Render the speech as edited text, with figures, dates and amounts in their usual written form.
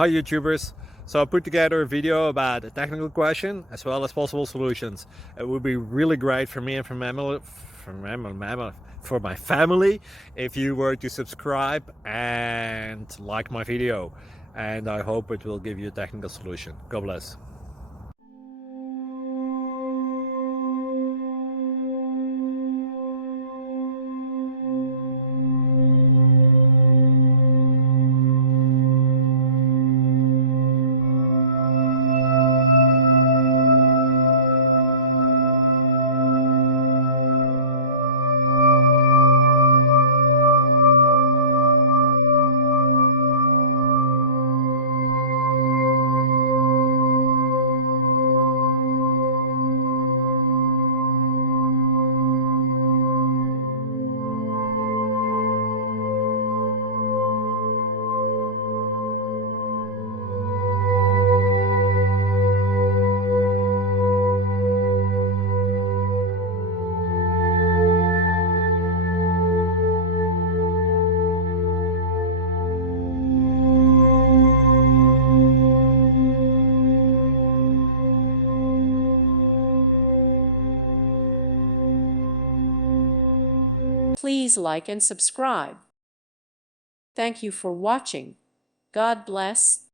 Hi YouTubers! So I put together a video about a technical question as well as possible solutions. It would be really great for me and for my family if you were to subscribe and like my video, and I hope it will give you a technical solution. God bless. Please like and subscribe. Thank you for watching. God bless.